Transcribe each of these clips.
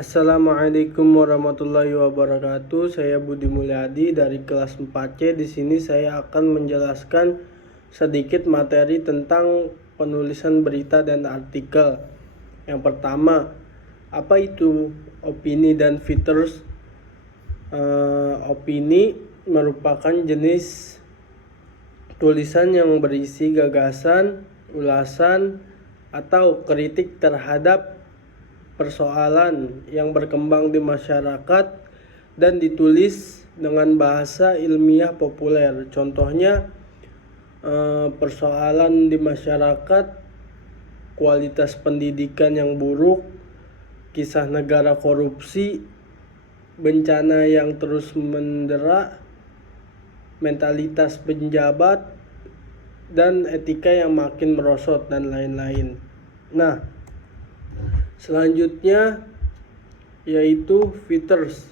Assalamualaikum warahmatullahi wabarakatuh. Saya Budi Mulyadi dari kelas 4C. Di sini saya akan menjelaskan sedikit materi tentang penulisan berita dan artikel. Yang pertama, apa itu opini dan features? Opini merupakan jenis tulisan yang berisi gagasan, ulasan, atau kritik terhadap persoalan yang berkembang di masyarakat dan ditulis dengan bahasa ilmiah populer. Contohnya, persoalan di masyarakat, kualitas pendidikan yang buruk, kisah negara korupsi, bencana yang terus mendera, mentalitas penjabat, dan etika yang makin merosot, dan lain-lain. Nah, selanjutnya yaitu features.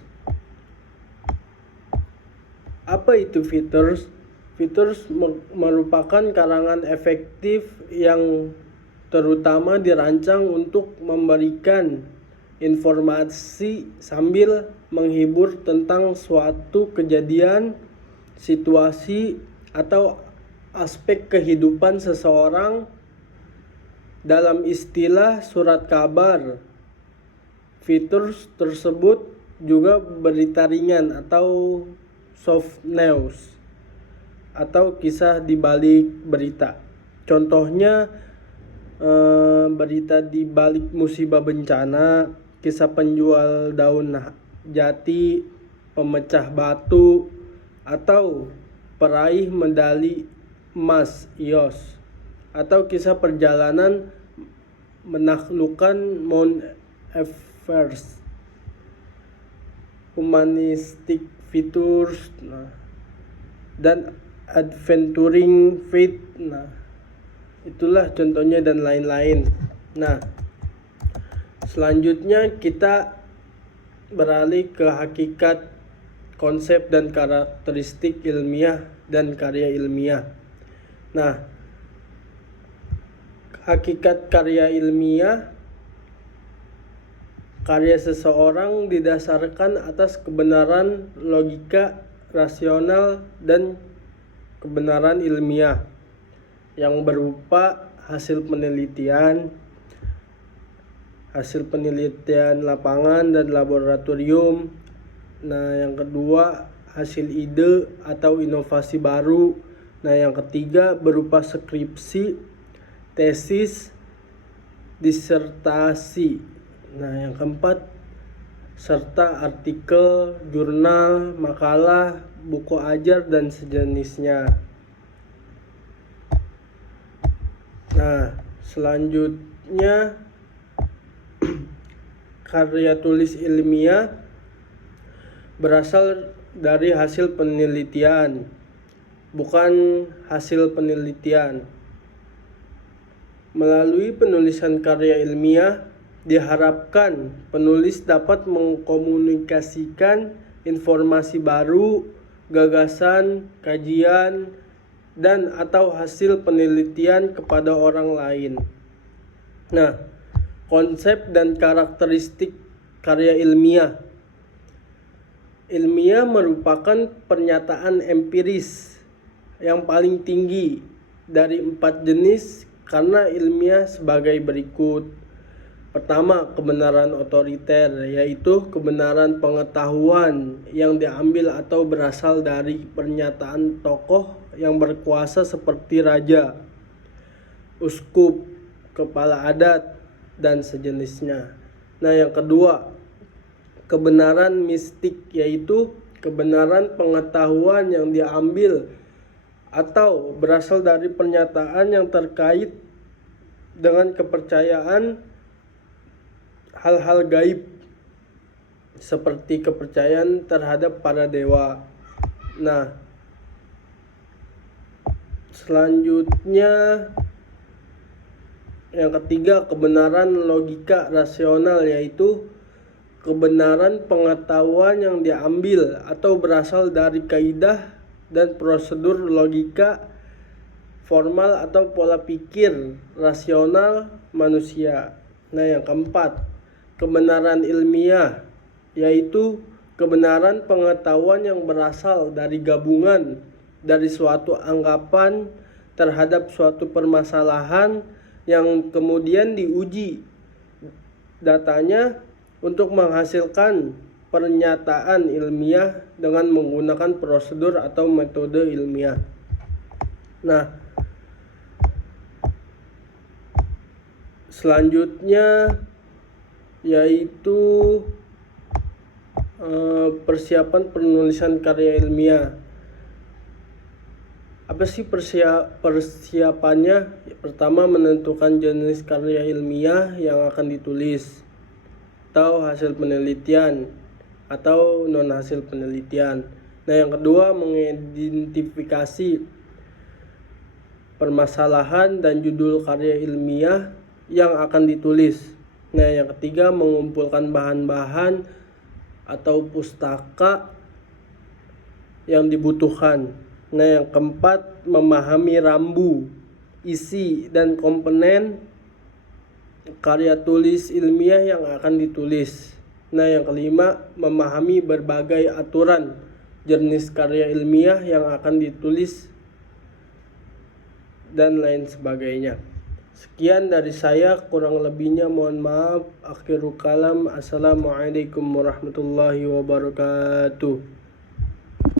Apa itu features? Features merupakan karangan efektif yang terutama dirancang untuk memberikan informasi sambil menghibur tentang suatu kejadian, situasi, atau aspek kehidupan seseorang. Dalam istilah surat kabar, features tersebut juga berita ringan atau soft news atau kisah di balik berita. Contohnya, berita di balik musibah bencana, kisah penjual daun jati, pemecah batu, atau peraih medali emas IOS, atau kisah perjalanan menaklukkan Mount Everest. Humanistic features, dan adventuring faith. Itulah contohnya dan lain-lain. Selanjutnya kita beralih ke hakikat, konsep, dan karakteristik ilmiah dan karya ilmiah. Hakikat karya ilmiah: karya seseorang didasarkan atas kebenaran logika, rasional, dan kebenaran ilmiah yang berupa hasil penelitian lapangan dan laboratorium. Yang kedua, hasil ide atau inovasi baru. Yang ketiga, berupa skripsi, tesis, disertasi. Yang keempat, serta artikel, jurnal, makalah, buku ajar, dan sejenisnya. Selanjutnya, karya tulis ilmiah berasal dari hasil penelitian, bukan hasil penelitian. Melalui penulisan karya ilmiah, diharapkan penulis dapat mengkomunikasikan informasi baru, gagasan, kajian, dan atau hasil penelitian kepada orang lain. Konsep dan karakteristik karya ilmiah. Ilmiah merupakan pernyataan empiris yang paling tinggi dari 4 jenis karena ilmiah sebagai berikut. Pertama, kebenaran otoriter, yaitu kebenaran pengetahuan yang diambil atau berasal dari pernyataan tokoh yang berkuasa seperti raja, uskup, kepala adat, dan sejenisnya. Yang kedua, kebenaran mistik, yaitu kebenaran pengetahuan yang diambil atau berasal dari pernyataan yang terkait dengan kepercayaan hal-hal gaib, seperti kepercayaan terhadap para dewa. Selanjutnya, yang ketiga, kebenaran logika rasional, yaitu kebenaran pengetahuan yang diambil atau berasal dari kaidah dan prosedur logika formal atau pola pikir rasional manusia. Yang keempat, kebenaran ilmiah, yaitu kebenaran pengetahuan yang berasal dari gabungan dari suatu anggapan terhadap suatu permasalahan yang kemudian diuji datanya untuk menghasilkan pernyataan ilmiah dengan menggunakan prosedur atau metode ilmiah. Nah, selanjutnya yaitu persiapan penulisan karya ilmiah. Apa sih persiapannya? Pertama, menentukan jenis karya ilmiah yang akan ditulis atau hasil penelitian atau non hasil penelitian. Nah, yang kedua, mengidentifikasi permasalahan dan judul karya ilmiah yang akan ditulis. Nah, yang ketiga, mengumpulkan bahan-bahan atau pustaka yang dibutuhkan. Nah, yang keempat, memahami rambu, isi, dan komponen karya tulis ilmiah yang akan ditulis. Nah, yang kelima, memahami berbagai aturan jenis karya ilmiah yang akan ditulis dan lain sebagainya. Sekian dari saya, kurang lebihnya mohon maaf. Akhirul kalam. Assalamualaikum warahmatullahi wabarakatuh.